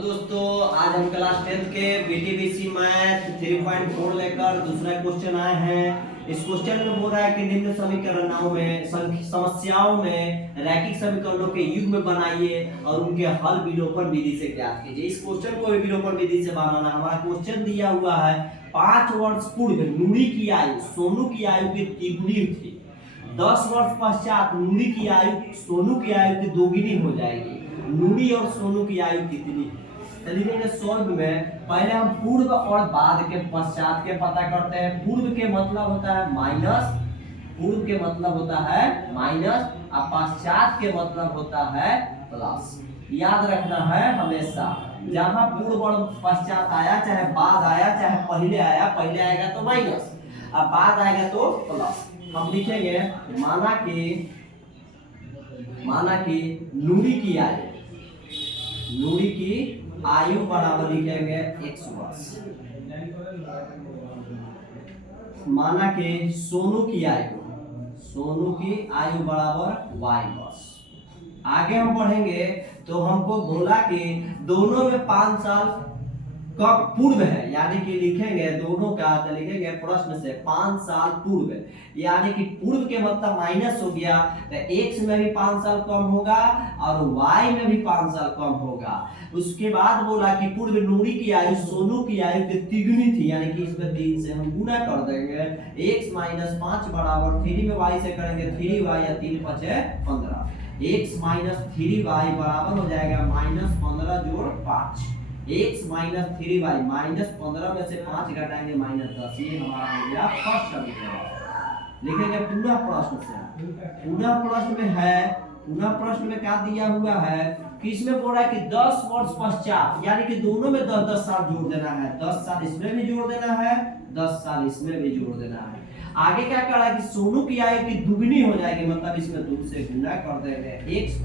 दोस्तों आज हम क्लास 10 के बीटीबीसी मैथ 3.4 लेकर दूसरा क्वेश्चन आए हैं। इस क्वेश्चन में बोल रहा है कि निम्न समीकरणों में समस्याओं में रैखिक समीकरणों के युग्म बनाइए और उनके हल विलोपन विधि से ज्ञात कीजिए। इस क्वेश्चन को विलोपन विधि से बनाना। हमारा क्वेश्चन दिया हुआ है 5 वर्ष पूर्व नूरी की आयु सोनू की आयु की तिगुनी थी। 10 वर्ष पश्चात नूरी की आयु सोनू की आयु की दोगुनी हो जाएगी। नूरी और सोनू की आयु कितनी है? चलिए सॉल्व में पहले हम पूर्व और बाद के पश्चात के पता करते हैं। पूर्व के मतलब होता है माइनस, पूर्व के मतलब होता है माइनस और पश्चात के मतलब होता है प्लस। याद रखना है हमेशा, जहां पूर्व और पश्चात आया, चाहे बाद आया चाहे पहले आया, पहले आएगा तो माइनस और बाद आएगा तो प्लस। हम लिखेंगे माना कि नूरी की आयु बराबर लिखेंगे x वर्ष। माना कि सोनू की आयु बराबर y वर्ष। आगे हम बढ़ेंगे तो हमको बोला कि दोनों में 5 साल का पूर्व है, यानी कि लिखेंगे दोनों का, तो लिखेंगे प्रश्न से 5 साल पूर्व, यानी कि पूर्व के मतलब माइनस हो गया तो x में भी 5 साल कम होगा और y में भी 5 साल कम होगा। उसके बाद बोला कि पूर्व नूरी की आयु सोनू की आयु की तिगुनी थी, यानी कि इसमें 3 से हम गुना कर देंगे। x - 5 बराबर 3 में y से करेंगे 3y या 3 × 5 = 15। x - 3y बराबर हो जाएगा -15 + 5। x - 3y -15 में से 5 घटाएंगे -10। ये हमारा हो गया फर्स्ट समीकरण। लिखेंगे पुनः प्रश्न में क्या दिया हुआ है कि इसमें बोल रहा है कि 10 वर्ष पश्चात, यानी कि दोनों में 10-10 साल जोड़ देना है। 10 साल इसमें भी जोड़ देना है, 10 साल इसमें भी जोड़ देना है। आगे क्या कर रहा है कि सोनू की आयु की दुगनी हो जाएगी, मतलब इसमें 2 से गुना कर देंगे। x +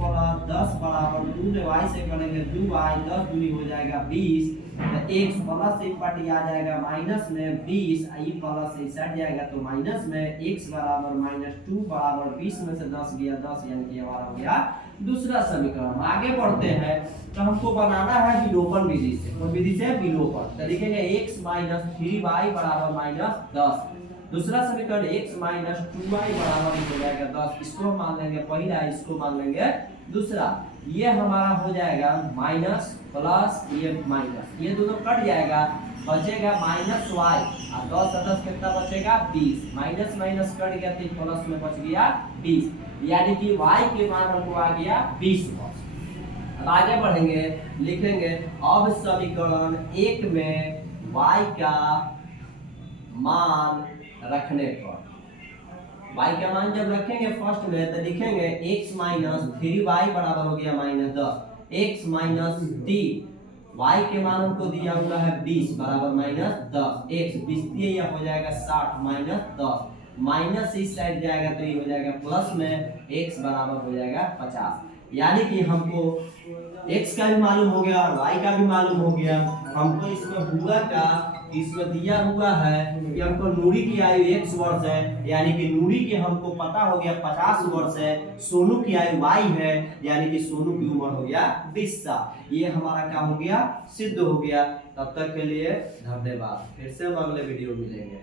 10 बराबर 2 में y से करेंगे 2y, 10 दूनी हो जाएगा 20। तो x प्लस से पटी आ जाएगा माइनस में 20, i प्लस से सट जाएगा तो माइनस में। x बराबर -2 बराबर 20 में से 10 गया 10, यानी कि हमारा हो गया दूसरा समीकरण। आगे बढ़ते हैं तो हमको बनाना है विलोपन विधि से। कौन विधि से? विलोपन। तो लिखेंगे x - 3y बराबर -10। दूसरा समीकरण x - 2y बराबर हो जाएगा 10। इसको मान लेंगे पहला, इसको मान लेंगे दूसरा। ये हमारा हो जाएगा माइनस प्लस, ये माइनस, ये दोनों कट जाएगा, बचेगा -y और 10 से 10 कितना बचेगा 20। माइनस माइनस कट गया तो प्लस में बच गया 20, यानी कि y के मान हमको आ गया 20 वर्ष। अब आगे बढ़ेंगे, लिखेंगे अब समीकरण 1 में y का मान रखने पर, y का मान जब रखेंगे फर्स्ट में तो लिखेंगे x - 3y बराबर हो गया -10। x - 3 y के मान हमको दिया हुआ है 20 बराबर -10। x 20 हो जाएगा 60 - 10, माइनस इस साइड जाएगा तो ये हो जाएगा प्लस में, x बराबर हो जाएगा 50। यानी कि हमको x का भी मालूम हो गया और y का भी मालूम हो गया। हमको इसमें दिया हुआ है कि हमको नूरी की आयु x वर्ष है, यानी कि नूरी की हमको पता हो गया 50 वर्ष है। सोनू की आयु y है, यानी कि सोनू की उम्र हो गया 20 साल। ये हमारा क्या हो गया? सिद्ध हो गया। तब तक के लिए धन्यवाद। फिर से हम अगले वीडियो मिलेंगे।